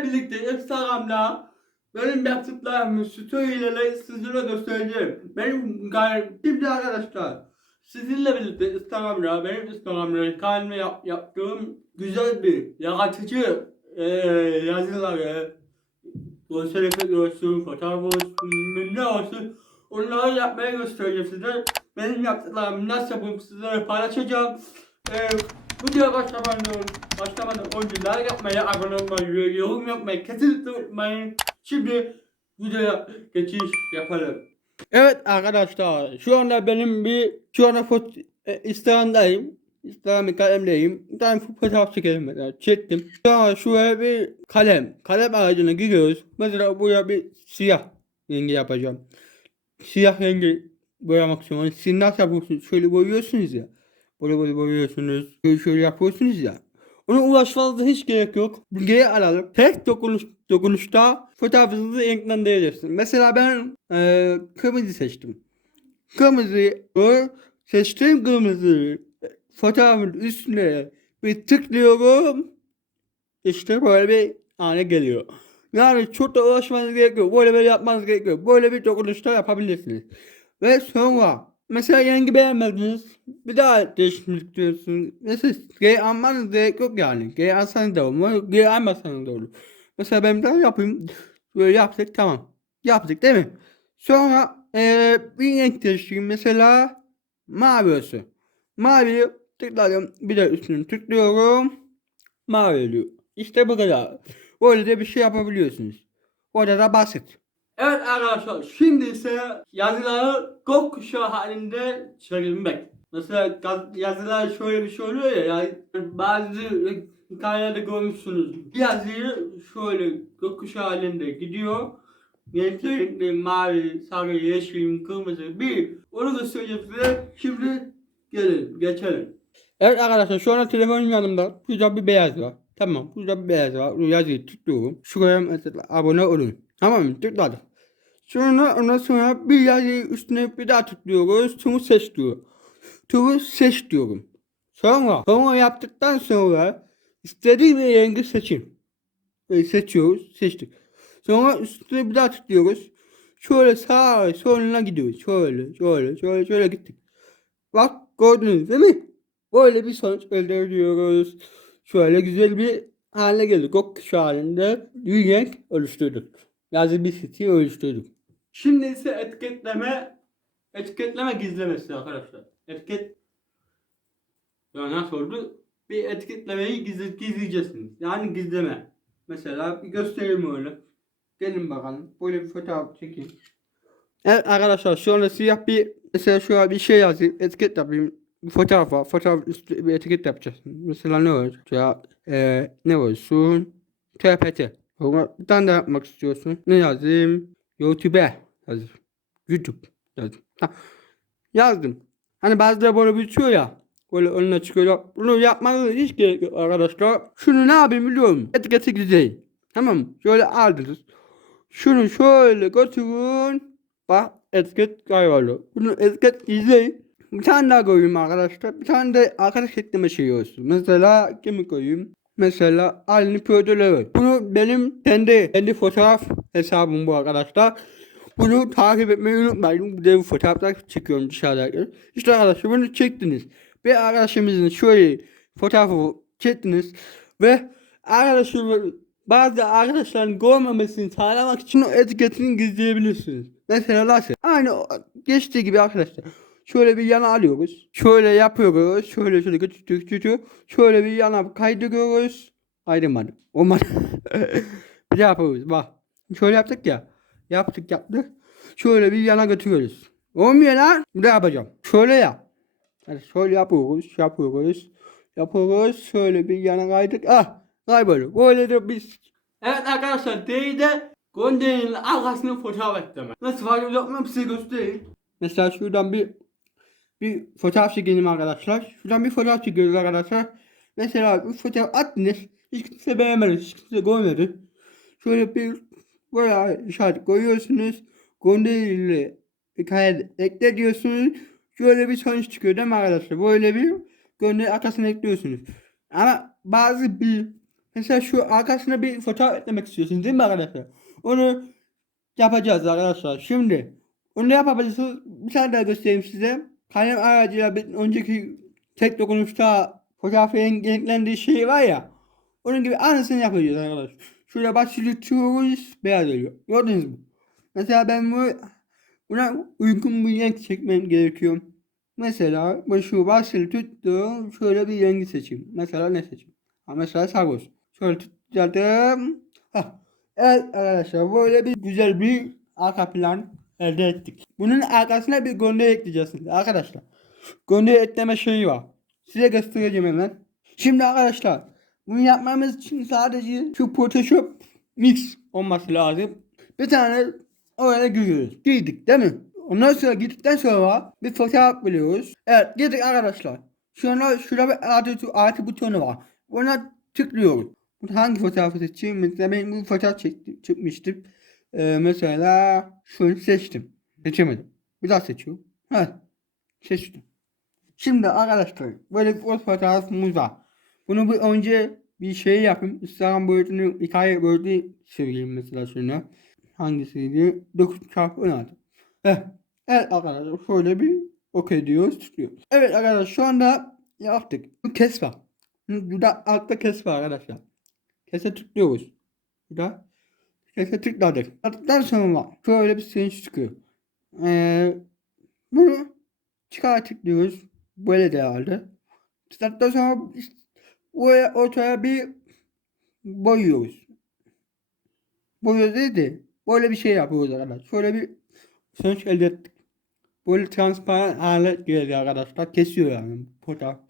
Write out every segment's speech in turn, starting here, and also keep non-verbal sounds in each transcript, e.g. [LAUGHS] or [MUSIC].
sizinle birlikte Instagram'da benim yaptıklarımı story'lerle sizlere göstereceğim. Benim gayet şimdi arkadaşlar sizinle birlikte Instagram'da benim Instagram'da kendime yap, yaptığım güzel bir yaratıcı eee yazıları görsel efekt olsun, fotoğraf olsun, ne olsun onları yapmaya göstereceğim size. Benim yaptıklarımı nasıl yapıp sizlere paylaşacağım. Eee Videoya başlamadan, başlamadan önce like yapmayı, abone olmayı, yorum yapmayı kesinlikle unutmayın. Şimdi videoya geçiş yapalım. Evet arkadaşlar, şu anda benim bir, şu anda fot, e, Instagram'dayım. Instagram kalemdeyim. Bir tane fotoğraf çekelim mesela. Çektim. Sonra şuraya bir kalem. Kalem aracına giriyoruz. Mesela buraya bir siyah rengi yapacağım. Siyah rengi boyamak istiyorum. Siz nasıl? Şöyle boyuyorsunuz ya. Böyle böyle boyuyorsunuz. Şöyle şöyle yapıyorsunuz ya. Ona ulaşmanıza hiç gerek yok. Geri alalım. Tek dokunuş, dokunuşta fotoğrafınızı renklendirebilirsiniz. Mesela ben eee kırmızı seçtim. Kırmızıyı o seçtiğim kırmızıyı fotoğrafın üstüne bir tıklıyorum. İşte böyle bir hale geliyor. Yani çok da uğraşmanız gerekiyor. Böyle böyle yapmanız gerekiyor. Böyle bir dokunuşta yapabilirsiniz. Ve sonra mesela rengi beğenmediniz. Bir daha değiştirmek istiyorsunuz. Mesela G almanız gerek yok yani. G alsanız da olur. G almasanız da olur. Mesela ben daha yapayım. Böyle yaptık tamam. Yaptık değil mi? Sonra eee bir renk değiştireyim. Mesela mavi olsun. Mavi tıkladım. Bir de üstünü tıklıyorum. Mavi oluyor. İşte bu kadar. Böyle de bir şey yapabiliyorsunuz. Orada da basit. Evet arkadaşlar şimdi ise yazıları gökkuşağı halinde çevirmek. Mesela yazılar şöyle bir şey oluyor ya yani bazı hikayelerde görmüşsünüz. Bir yazıyı şöyle gökkuşağı halinde gidiyor. Renkli mavi, sarı, yeşil, kırmızı bir onu göstereceğim size. Şimdi gelin geçelim. Evet arkadaşlar şu anda telefonum yanımda. Burada bir beyaz var. Tamam burada bir beyaz var. Bu yazıyı tıklıyorum. Şuraya mesela abone olun. Tamam mı? Tıkladık. Sonra ondan sonra bir yazıyı üstüne bir daha tıklıyoruz. Tümü seç diyor. Tümü seç diyorum. Sonra sonra yaptıktan sonra istediğim rengi seçin. Böyle seçiyoruz. Seçtik. Sonra üstüne bir daha tıklıyoruz. Şöyle sağa soluna gidiyoruz. Şöyle şöyle şöyle şöyle gittik. Bak gördünüz değil mi? Böyle bir sonuç elde ediyoruz. Şöyle güzel bir hale geldik. O şu halinde bir renk oluşturduk. Yazı bir siti oluşturduk. Şimdi ise etiketleme etiketleme gizlemesi arkadaşlar. Etiket ya nasıl oldu? Bir etiketlemeyi gizli, gizleyeceksiniz. Yani gizleme. Mesela bir göstereyim öyle. Gelin bakalım. Böyle bir fotoğraf çekeyim. Evet arkadaşlar şu anda siyah bir mesela an bir şey yazayım. Etiket yapayım. Bir fotoğraf var. Fotoğraf üstü bir etiket yapacağız. Mesela ne olacak? Ya eee ne olsun? TPT. Bir tane daha yapmak istiyorsun. Ne yazayım? YouTube yazayım. YouTube yazdım. Ha. Yazdım. Hani bazıları böyle bitiyor ya. Böyle önüne çıkıyor. Bunu yapmanız hiç gerek yok arkadaşlar. Şunu ne yapayım biliyor musun? Etiketi gizleyin. Tamam mı? Şöyle aldınız. Şunu şöyle götürün. Bak etiket kayboldu. Bunu etiket gizleyin. Bir tane daha koyayım arkadaşlar. Bir tane de arkadaş ekleme şeyi olsun. Mesela kimi koyayım? Mesela Alni Pödölevi. Bunu benim kendi kendi fotoğraf hesabım bu arkadaşlar. Bunu takip etmeyi unutmayın. Bir de bu fotoğraflar çekiyorum dışarıda. İşte arkadaşlar bunu çektiniz. Bir arkadaşımızın şöyle fotoğrafı çektiniz. Ve arkadaşımın bazı arkadaşların görmemesini sağlamak için o etiketini gizleyebilirsiniz. Mesela nasıl? Aynı geçtiği gibi arkadaşlar. Şöyle bir yana alıyoruz. Şöyle yapıyoruz. Şöyle şöyle götürdük götürdük. Şöyle bir yana kaydırıyoruz. Kaydırmadım. Olmadı. [LAUGHS] bir daha yapıyoruz bak. Şöyle yaptık ya. Yaptık yaptık. Şöyle bir yana götürüyoruz. Olmuyor lan. Daha yapacağım. Şöyle ya. Yani şöyle yapıyoruz. Yapıyoruz. Yapıyoruz. Şöyle bir yana kaydık. Ah. Kayboldu. Böyle de biz. Evet arkadaşlar. D'de Gondel'in arkasını fotoğraf ekleme. Nasıl fark yapmam size göstereyim. Mesela şuradan bir bir fotoğraf çekelim arkadaşlar. Şuradan bir fotoğraf çekiyoruz arkadaşlar. Mesela bir fotoğraf attınız. Hiç kimse beğenmedi. Hiç kimse görmedi. Şöyle bir böyle işaret koyuyorsunuz. Gondel ile ekle diyorsunuz. Şöyle bir sonuç çıkıyor değil mi arkadaşlar? Böyle bir gönderi arkasına ekliyorsunuz. Ama bazı bir Mesela şu arkasına bir fotoğraf eklemek istiyorsunuz değil mi arkadaşlar? Onu yapacağız arkadaşlar. Şimdi onu yapabilirsiniz? Bir tane daha göstereyim size. Kalem aracıyla bir önceki tek dokunuşta fotoğrafın renklendiği şey var ya. Onun gibi aynısını yapacağız arkadaşlar. Şöyle başlıyoruz beyaz oluyor. Gördünüz mü? Mesela ben bu buna uygun bir renk çekmem gerekiyor. Mesela şu başlığı tuttum. Şöyle bir rengi seçeyim. Mesela ne seçeyim? Ha, mesela sarhoş. Şöyle tuttum. Hah. Evet arkadaşlar böyle bir güzel bir arka plan elde ettik. Bunun arkasına bir gondol ekleyeceğiz arkadaşlar. Gondol ekleme şeyi var. Size göstereceğim hemen. Şimdi arkadaşlar bunu yapmamız için sadece şu Photoshop Mix olması lazım. Bir tane oraya giriyoruz. Girdik değil mi? Ondan sonra girdikten sonra bir fotoğraf buluyoruz. Evet girdik arkadaşlar. Sonra şurada bir artı, artı butonu var. Ona tıklıyoruz. Hangi fotoğrafı seçeyim? Mesela ben bu fotoğraf çektim, çıkmıştım. Ee, mesela şunu seçtim. Seçemedim. Bir daha seçiyorum. Evet. Seçtim. Şimdi arkadaşlar böyle bir fotoğrafımız var. Bunu bir önce bir şey yapayım. Instagram boyutunu hikaye boyutu çevireyim mesela şunu. Hangisiydi? 9 çarpı 16. Heh. Evet arkadaşlar şöyle bir okey diyoruz tutuyoruz. Evet arkadaşlar şu anda yaptık. Bu kes var. Burada altta kes var arkadaşlar. Kese tıklıyoruz. Burada kese tıkladık. Tıkladıktan sonra şöyle bir sevinç çıkıyor. Ee, bunu çıkar tıklıyoruz. Böyle de herhalde. Tıkladıktan sonra oraya ortaya bir boyuyoruz. Boyuyoruz dedi. Böyle bir şey yapıyoruz arkadaşlar. Şöyle bir sonuç elde ettik. Böyle transparan hale geliyor arkadaşlar. Kesiyor yani fotoğraf.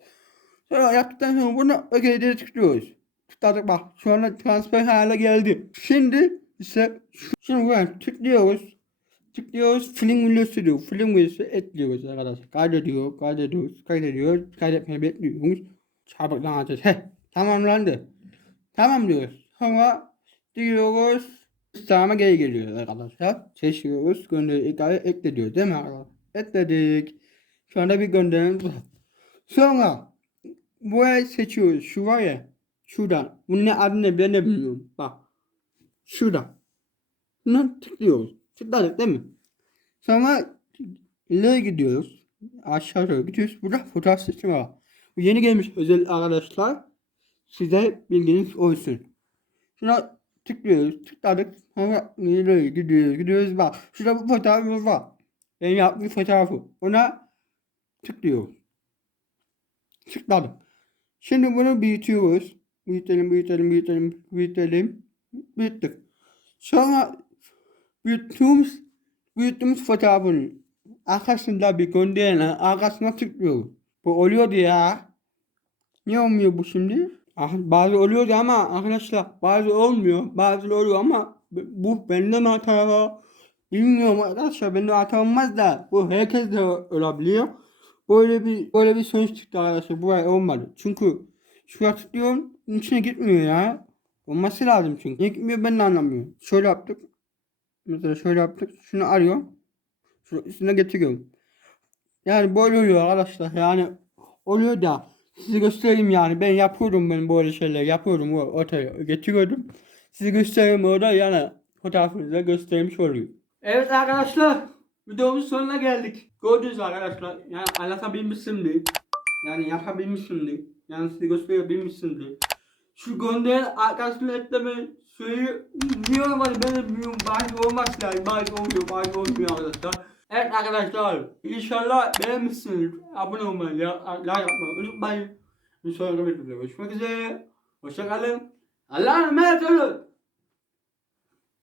Sonra yaptıktan sonra bunu OK'de tıklıyoruz. Tıkladık bak şu anda transparan hale geldi. Şimdi ise şimdi buraya tıklıyoruz. Tıklıyoruz film videosu diyor. Film videosu ekliyoruz arkadaşlar. Kaydediyor, kaydediyoruz, kaydediyoruz. Kaydetmeyi bekliyoruz. Çabuklanacağız. Heh tamamlandı. Tamam diyoruz. Sonra diyoruz. Instagram'a geri geliyoruz arkadaşlar. Seçiyoruz. Gönderi ekle, ekle diyor değil mi arkadaşlar? Ekledik. Şu anda bir gönderimiz var. Sonra burayı seçiyoruz. Şu var ya. Şuradan. Bunun ne adı ne ben de bilmiyorum. Bak. Şuradan. Buna tıklıyoruz. Tıkladık değil mi? Sonra ileri gidiyoruz. Aşağı doğru gidiyoruz. Burada fotoğraf seçimi var. Yeni gelmiş özel arkadaşlar. Size bilginiz olsun. Şuna tıklıyoruz. Tıkladık. Sonra ileri gidiyoruz. Gidiyoruz bak. Şurada bu fotoğrafımız var. Benim yaptığım fotoğrafı. Ona tıklıyoruz. Tıkladım. Şimdi bunu büyütüyoruz. Büyütelim, büyütelim, büyütelim, büyütelim. Büyüttük. Sonra büyüttüğümüz, büyüttüğümüz fotoğrafın arkasında bir gönderene arkasına tıklıyoruz. Bu oluyordu ya. Niye olmuyor bu şimdi? Ah, bazı oluyordu ama arkadaşlar bazı olmuyor. Bazı oluyor ama bu benden hata var. Bilmiyorum arkadaşlar bende hata olmaz da bu herkes de olabiliyor. Böyle bir böyle bir sonuç çıktı arkadaşlar. Bu ay olmadı. Çünkü şuraya tıklıyorum içine gitmiyor ya. Olması lazım çünkü. Niye gitmiyor ben de anlamıyorum. Şöyle yaptık. Mesela şöyle yaptık. Şunu arıyor. Şunu üstüne getiriyorum. Yani böyle oluyor arkadaşlar. Yani oluyor da size göstereyim yani. Ben yapıyordum ben böyle şeyler. Yapıyordum o ortaya getiriyordum. Size göstereyim orada yani fotoğrafınızda göstermiş oluyor. Evet arkadaşlar. Videomuzun sonuna geldik. Gördünüz arkadaşlar. Yani anlatabilmişsimdir. Yani yapabilmişsimdir. Yani size gösterebilmişsimdir. Şu gönderen arkadaşını ekleme şeyi niye olmadı ben de bilmiyorum. Belki olmaz yani. Belki oluyor. Belki olmuyor arkadaşlar. Evet arkadaşlar. İnşallah beğenmişsiniz. Abone olmayı, like yapmayı unutmayın. Bir sonraki videoda görüşmek üzere. Hoşçakalın. Allah'a emanet olun.